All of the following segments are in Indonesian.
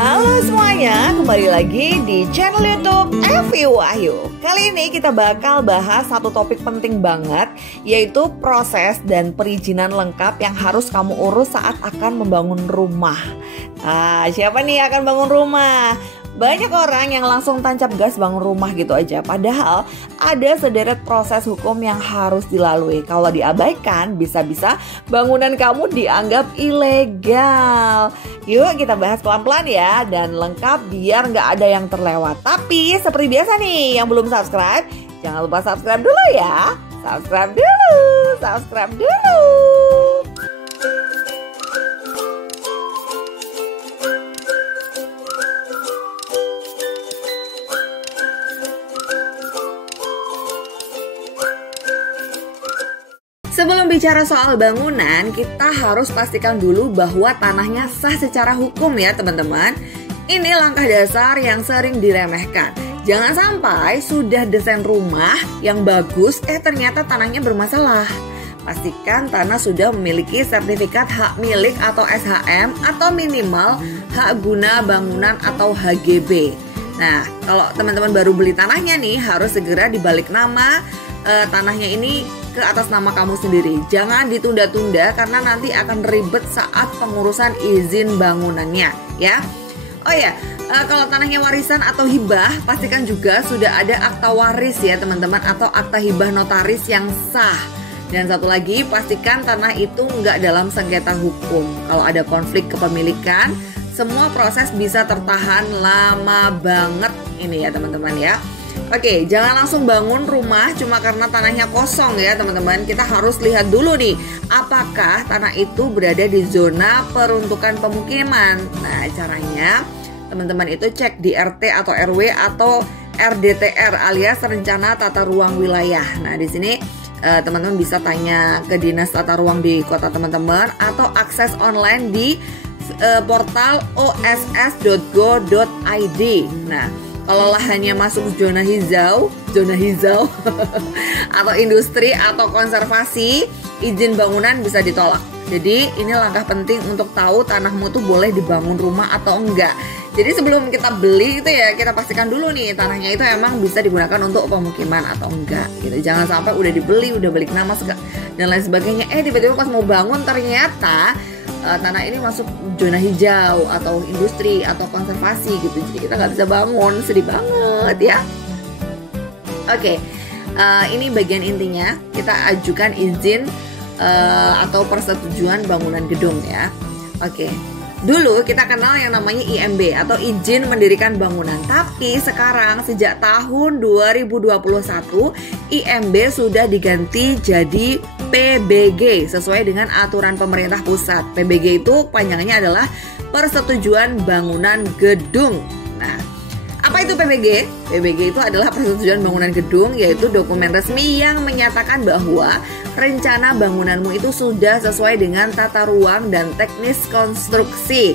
Halo semuanya, kembali lagi di channel YouTube Evi Wahyu. Kali ini kita bakal bahas satu topik penting banget, yaitu proses dan perizinan lengkap yang harus kamu urus saat akan membangun rumah. Siapa nih yang akan bangun rumah? Banyak orang yang langsung tancap gas bangun rumah gitu aja. Padahal ada sederet proses hukum yang harus dilalui. Kalau diabaikan, bisa-bisa bangunan kamu dianggap ilegal. Yuk kita bahas pelan-pelan ya, dan lengkap biar nggak ada yang terlewat. Tapi seperti biasa nih, yang belum subscribe, jangan lupa subscribe dulu ya. Subscribe dulu. Sebelum bicara soal bangunan, kita harus pastikan dulu bahwa tanahnya sah secara hukum ya teman-teman. Ini langkah dasar yang sering diremehkan. Jangan sampai sudah desain rumah yang bagus, ternyata tanahnya bermasalah. Pastikan tanah sudah memiliki sertifikat hak milik atau SHM atau minimal hak guna bangunan atau HGB. Nah, kalau teman-teman baru beli tanahnya nih, harus segera dibalik nama tanahnya ini ke atas nama kamu sendiri. Jangan ditunda-tunda karena nanti akan ribet saat pengurusan izin bangunannya ya. Oh ya, kalau tanahnya warisan atau hibah, pastikan juga sudah ada akta waris ya teman-teman, atau akta hibah notaris yang sah. Dan satu lagi, pastikan tanah itu nggak dalam sengketa hukum. Kalau ada konflik kepemilikan, semua proses bisa tertahan lama banget ini ya teman-teman ya. Oke, jangan langsung bangun rumah cuma karena tanahnya kosong ya teman-teman. Kita harus lihat dulu nih, apakah tanah itu berada di zona peruntukan pemukiman. Nah, caranya teman-teman itu cek di RT atau RW atau RDTR alias Rencana Tata Ruang Wilayah. Nah, di sini teman-teman bisa tanya ke dinas tata ruang di kota teman-teman atau akses online di portal oss.go.id. Nah, kalau lahannya masuk zona hijau atau industri atau konservasi, izin bangunan bisa ditolak. Jadi ini langkah penting untuk tahu tanahmu tuh boleh dibangun rumah atau enggak. Jadi sebelum kita beli itu ya, kita pastikan dulu nih tanahnya itu emang bisa digunakan untuk pemukiman atau enggak gitu. Jangan sampai udah dibeli, udah balik nama dan lain sebagainya, tiba-tiba pas mau bangun ternyata tanah ini masuk zona hijau atau industri atau konservasi gitu. Jadi kita nggak bisa bangun, sedih banget ya. Oke, ini bagian intinya. Kita ajukan izin atau persetujuan bangunan gedung ya. Oke, dulu kita kenal yang namanya IMB atau izin mendirikan bangunan. Tapi sekarang sejak tahun 2021 IMB sudah diganti jadi PBG sesuai dengan aturan pemerintah pusat. PBG itu panjangnya adalah Persetujuan Bangunan Gedung. Nah, apa itu PBG? PBG itu adalah Persetujuan Bangunan Gedung, yaitu dokumen resmi yang menyatakan bahwa rencana bangunanmu itu sudah sesuai dengan tata ruang dan teknis konstruksi.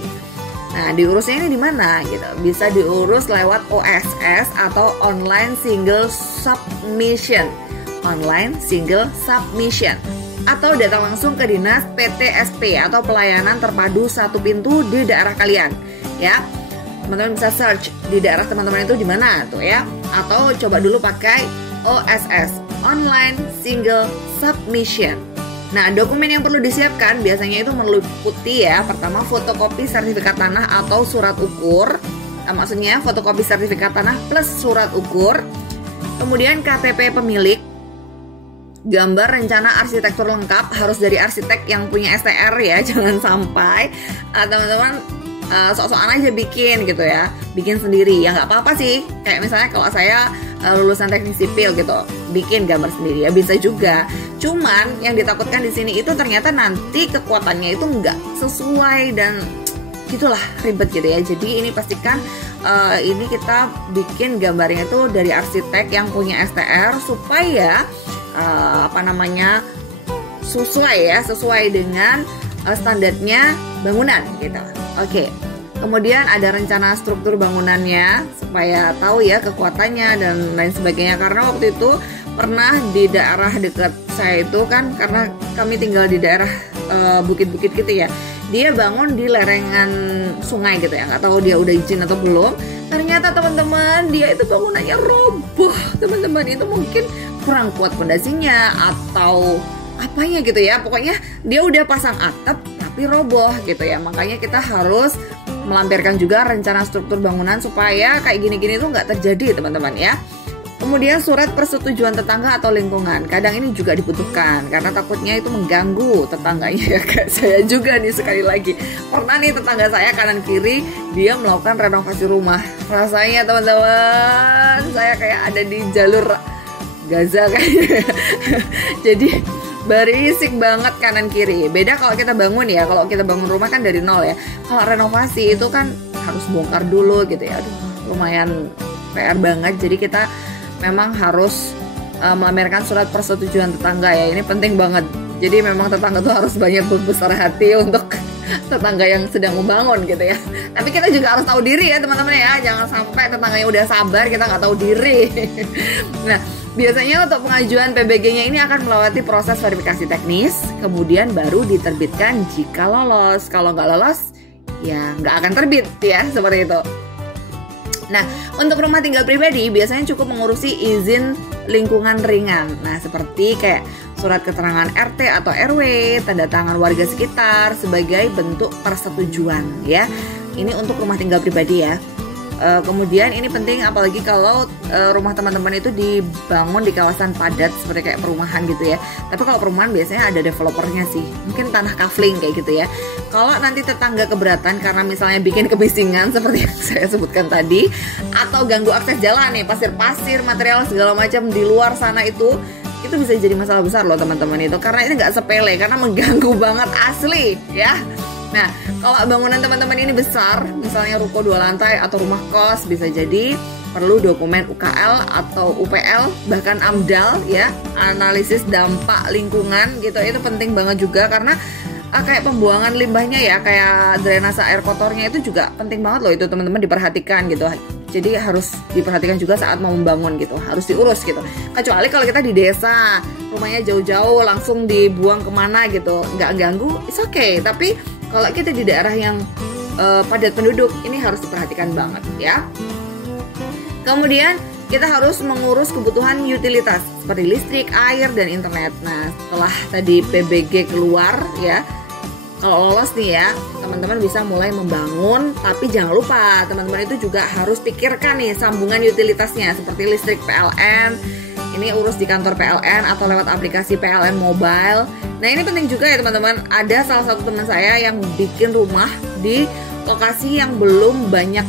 Nah, diurusnya ini di mana gitu? Bisa diurus lewat OSS atau Online Single Submission. Atau datang langsung ke dinas PTSP atau pelayanan terpadu satu pintu di daerah kalian ya. Teman-teman bisa search di daerah teman-teman itu di mana tuh ya, atau coba dulu pakai OSS, Online Single Submission. Nah, dokumen yang perlu disiapkan biasanya itu meliputi ya, pertama fotokopi sertifikat tanah atau surat ukur. Maksudnya fotokopi sertifikat tanah plus surat ukur. Kemudian KTP pemilik, gambar rencana arsitektur lengkap, harus dari arsitek yang punya STR ya, jangan sampai teman-teman sok-sokan aja bikin gitu ya, bikin sendiri ya nggak apa-apa sih. Kayak misalnya kalau saya lulusan teknik sipil gitu, bikin gambar sendiri ya bisa juga. Cuman yang ditakutkan di sini itu ternyata nanti kekuatannya itu nggak sesuai dan gitulah, ribet gitu ya. Jadi ini pastikan ini kita bikin gambarnya itu dari arsitek yang punya STR supaya sesuai dengan standarnya bangunan gitu. Oke. Kemudian ada rencana struktur bangunannya supaya tahu ya kekuatannya dan lain sebagainya. Karena waktu itu pernah di daerah dekat saya itu kan, karena kami tinggal di daerah bukit-bukit gitu ya, dia bangun di lereng sungai gitu ya, nggak tahu dia udah izin atau belum. Ternyata teman-teman, dia itu bangunannya roboh teman-teman. Itu mungkin kurang kuat fondasinya atau apanya gitu ya, pokoknya dia udah pasang atap tapi roboh gitu ya. Makanya kita harus melampirkan juga rencana struktur bangunan supaya kayak gini-gini tuh nggak terjadi teman-teman ya. Kemudian surat persetujuan tetangga atau lingkungan, kadang ini juga dibutuhkan karena takutnya itu mengganggu tetangganya ya. Kayak saya juga nih, sekali lagi pernah nih tetangga saya kanan kiri dia melakukan renovasi rumah. Rasanya teman-teman, saya kayak ada di jalur Gaza kayaknya. Jadi berisik banget kanan kiri. Beda kalau kita bangun ya, kalau kita bangun rumah kan dari nol ya. Kalau renovasi itu kan harus bongkar dulu gitu ya. Aduh, lumayan PR banget. Jadi kita memang harus melampirkan surat persetujuan tetangga ya. Ini penting banget. Jadi memang tetangga tuh harus banyak berbesar hati untuk tetangga yang sedang membangun gitu ya. Tapi kita juga harus tahu diri ya teman-teman ya. Jangan sampai tetangganya udah sabar, kita nggak tahu diri. Nah, biasanya untuk pengajuan PBG-nya ini akan melewati proses verifikasi teknis, kemudian baru diterbitkan jika lolos. Kalau nggak lolos, ya nggak akan terbit ya, seperti itu. Nah, untuk rumah tinggal pribadi biasanya cukup mengurusi izin lingkungan ringan. Nah, seperti kayak surat keterangan RT atau RW, tanda tangan warga sekitar sebagai bentuk persetujuan ya. Ini untuk rumah tinggal pribadi ya. Kemudian ini penting apalagi kalau rumah teman-teman itu dibangun di kawasan padat seperti kayak perumahan gitu ya. Tapi kalau perumahan biasanya ada developernya sih, mungkin tanah kafling kayak gitu ya. Kalau nanti tetangga keberatan karena misalnya bikin kebisingan seperti yang saya sebutkan tadi, atau ganggu akses jalan nih, pasir-pasir, material segala macam di luar sana itu bisa jadi masalah besar loh teman-teman itu, karena ini nggak sepele, karena mengganggu banget asli ya. Nah, kalau bangunan teman-teman ini besar, misalnya ruko 2 lantai atau rumah kos, bisa jadi perlu dokumen UKL atau UPL, bahkan AMDAL ya, analisis dampak lingkungan gitu. Itu penting banget juga karena kayak pembuangan limbahnya ya, kayak drainase air kotornya itu juga penting banget loh itu teman-teman diperhatikan gitu. Jadi harus diperhatikan juga saat mau membangun gitu, harus diurus gitu. Kecuali kalau kita di desa, rumahnya jauh-jauh langsung dibuang kemana gitu, nggak ganggu, it's okay. Tapi kalau kita di daerah yang padat penduduk, ini harus diperhatikan banget ya. Kemudian kita harus mengurus kebutuhan utilitas seperti listrik, air, dan internet. Nah, setelah tadi PBG keluar ya, kalau lolos nih ya, teman-teman bisa mulai membangun. Tapi jangan lupa teman-teman itu juga harus pikirkan nih sambungan utilitasnya seperti listrik PLN. Ini urus di kantor PLN atau lewat aplikasi PLN Mobile. Nah, ini penting juga ya teman-teman. Ada salah satu teman saya yang bikin rumah di lokasi yang belum banyak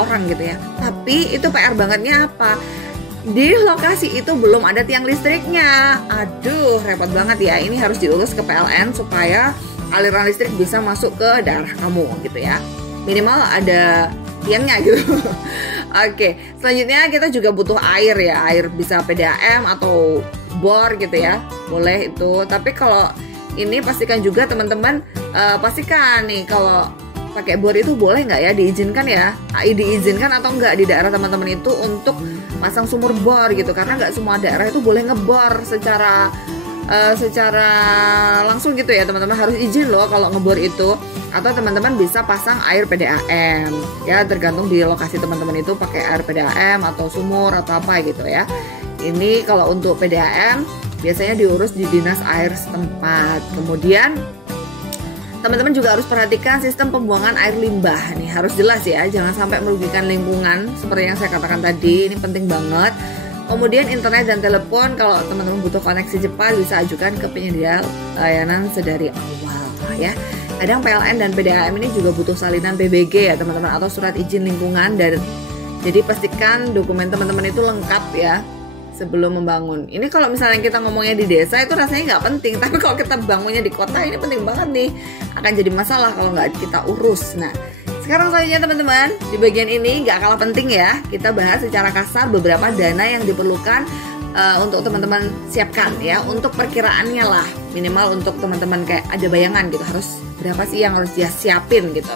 orang gitu ya. Tapi itu PR bangetnya apa? Di lokasi itu belum ada tiang listriknya. Aduh, repot banget ya. Ini harus diurus ke PLN supaya aliran listrik bisa masuk ke daerah kamu gitu ya. Minimal ada tiangnya gitu. Oke, selanjutnya kita juga butuh air ya. Air bisa PDAM atau bor gitu ya. Boleh itu. Tapi kalau ini pastikan juga teman-teman pastikan nih kalau pakai bor itu boleh nggak ya, diizinkan ya, diizinkan atau nggak di daerah teman-teman itu untuk pasang sumur bor gitu. Karena nggak semua daerah itu boleh ngebor secara langsung gitu ya teman-teman, harus izin loh kalau ngebor itu. Atau teman-teman bisa pasang air PDAM ya, tergantung di lokasi teman-teman itu pakai air PDAM atau sumur atau apa gitu ya. Ini kalau untuk PDAM biasanya diurus di dinas air setempat. Kemudian teman-teman juga harus perhatikan sistem pembuangan air limbah nih, harus jelas ya, jangan sampai merugikan lingkungan seperti yang saya katakan tadi. Ini penting banget. Kemudian internet dan telepon, kalau teman-teman butuh koneksi cepat bisa ajukan ke penyedia layanan sedari awal ya. Kadang PLN dan PDAM ini juga butuh salinan PBG ya teman-teman, atau surat izin lingkungan. Dan jadi pastikan dokumen teman-teman itu lengkap ya sebelum membangun. Ini kalau misalnya kita ngomongnya di desa itu rasanya nggak penting, tapi kalau kita bangunnya di kota ini penting banget nih, akan jadi masalah kalau nggak kita urus. Nah, sekarang selanjutnya teman-teman, di bagian ini nggak kalah penting ya, kita bahas secara kasar beberapa dana yang diperlukan untuk teman-teman siapkan ya, untuk perkiraannya lah, minimal untuk teman-teman kayak ada bayangan gitu, harus berapa sih yang harus dia siapin gitu.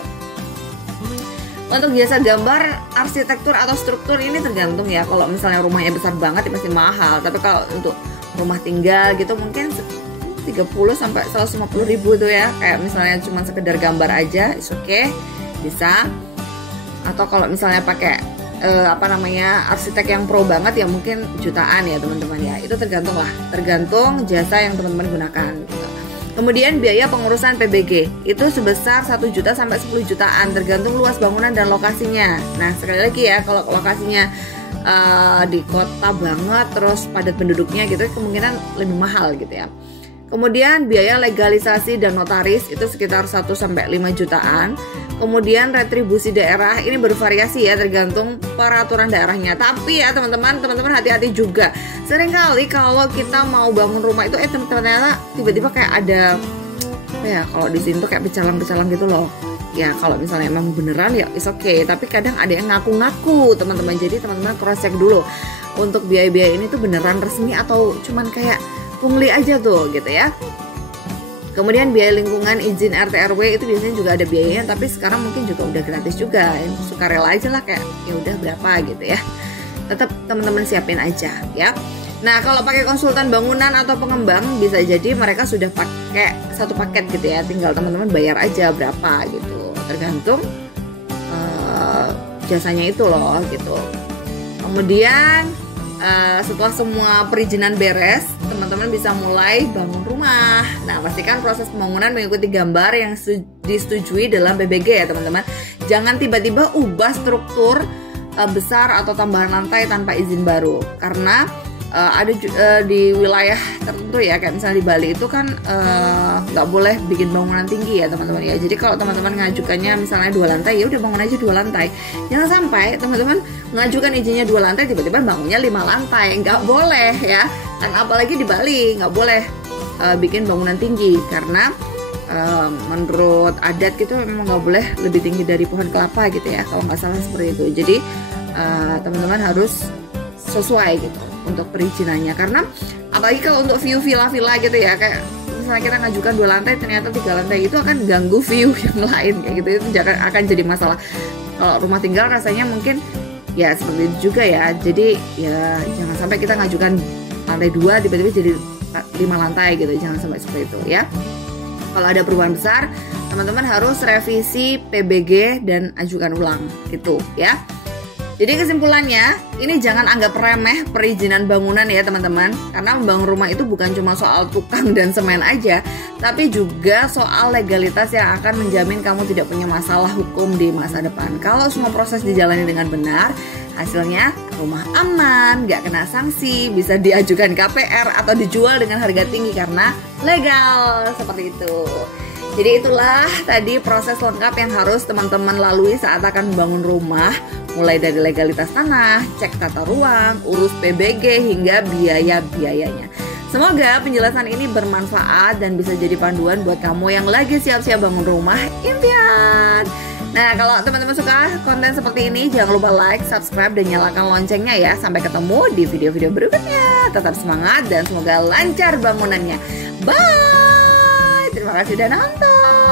Untuk jasa gambar, arsitektur atau struktur ini tergantung ya. Kalau misalnya rumahnya besar banget ya pasti mahal. Tapi kalau untuk rumah tinggal gitu mungkin 30 sampai 150 ribu tuh ya. Kayak misalnya cuma sekedar gambar aja, it's okay. bisa. Atau kalau misalnya pakai arsitek yang pro banget ya mungkin jutaan ya teman-teman ya. Itu tergantung jasa yang teman-teman gunakan gitu. Kemudian biaya pengurusan PBG itu sebesar 1 juta sampai 10 jutaan tergantung luas bangunan dan lokasinya. Nah sekali lagi ya, kalau lokasinya di kota banget terus padat penduduknya gitu kemungkinan lebih mahal gitu ya. Kemudian biaya legalisasi dan notaris itu sekitar 1 sampai 5 jutaan. Kemudian retribusi daerah ini bervariasi ya tergantung peraturan daerahnya. Tapi ya teman-teman hati-hati juga. Seringkali kalau kita mau bangun rumah itu ternyata tiba-tiba kayak ada kalau di sini tuh kayak pecalang-pecalang gitu loh. Ya kalau misalnya emang beneran ya is okay. Tapi kadang ada yang ngaku-ngaku teman-teman. Jadi teman-teman cross check dulu untuk biaya-biaya ini tuh beneran resmi atau cuman kayak pungli aja tuh gitu ya. Kemudian biaya lingkungan izin RT RW itu biasanya juga ada biayanya, tapi sekarang mungkin juga udah gratis juga. Sukarela aja lah kayak ya udah berapa gitu ya. Tetap teman-teman siapin aja ya. Nah, kalau pakai konsultan bangunan atau pengembang bisa jadi mereka sudah pakai satu paket gitu ya. Tinggal teman-teman bayar aja berapa gitu. Tergantung jasanya itu loh gitu. Kemudian setelah semua perizinan beres, teman-teman bisa mulai bangun rumah. Nah, pastikan proses pembangunan mengikuti gambar yang disetujui dalam PBG ya teman-teman. Jangan tiba-tiba ubah struktur besar atau tambahan lantai tanpa izin baru. Karena ada di wilayah tertentu ya, kayak misalnya di Bali itu kan nggak boleh bikin bangunan tinggi ya teman-teman ya. Jadi kalau teman-teman ngajukannya misalnya 2 lantai, ya udah bangun aja 2 lantai. Jangan sampai teman-teman mengajukan izinnya 2 lantai tiba-tiba bangunnya 5 lantai, nggak boleh ya. Dan apalagi di Bali nggak boleh bikin bangunan tinggi karena menurut adat gitu memang nggak boleh lebih tinggi dari pohon kelapa gitu ya, kalau nggak salah seperti itu. Jadi teman-teman harus sesuai gitu untuk perizinannya, karena apalagi kalau untuk view villa-villa gitu ya, kayak misalnya kita ngajukan 2 lantai ternyata 3 lantai, itu akan ganggu view yang lain kayak gitu, itu akan jadi masalah. Kalau rumah tinggal rasanya mungkin ya seperti itu juga ya. Jadi ya jangan sampai kita ngajukan lantai 2 tiba-tiba jadi 5 lantai gitu, jangan sampai seperti itu ya. Kalau ada perubahan besar, teman-teman harus revisi PBG dan ajukan ulang gitu ya. Jadi kesimpulannya, ini jangan anggap remeh perizinan bangunan ya teman-teman. Karena membangun rumah itu bukan cuma soal tukang dan semen aja, tapi juga soal legalitas yang akan menjamin kamu tidak punya masalah hukum di masa depan. Kalau semua proses dijalani dengan benar, hasilnya rumah aman, gak kena sanksi, bisa diajukan KPR atau dijual dengan harga tinggi karena legal, seperti itu. Jadi itulah tadi proses lengkap yang harus teman-teman lalui saat akan membangun rumah. Mulai dari legalitas tanah, cek tata ruang, urus PBG, hingga biaya-biayanya. Semoga penjelasan ini bermanfaat dan bisa jadi panduan buat kamu yang lagi siap-siap bangun rumah impian. Nah, kalau teman-teman suka konten seperti ini, jangan lupa like, subscribe, dan nyalakan loncengnya ya. Sampai ketemu di video-video berikutnya. Tetap semangat dan semoga lancar bangunannya. Bye! Terima kasih sudah nonton.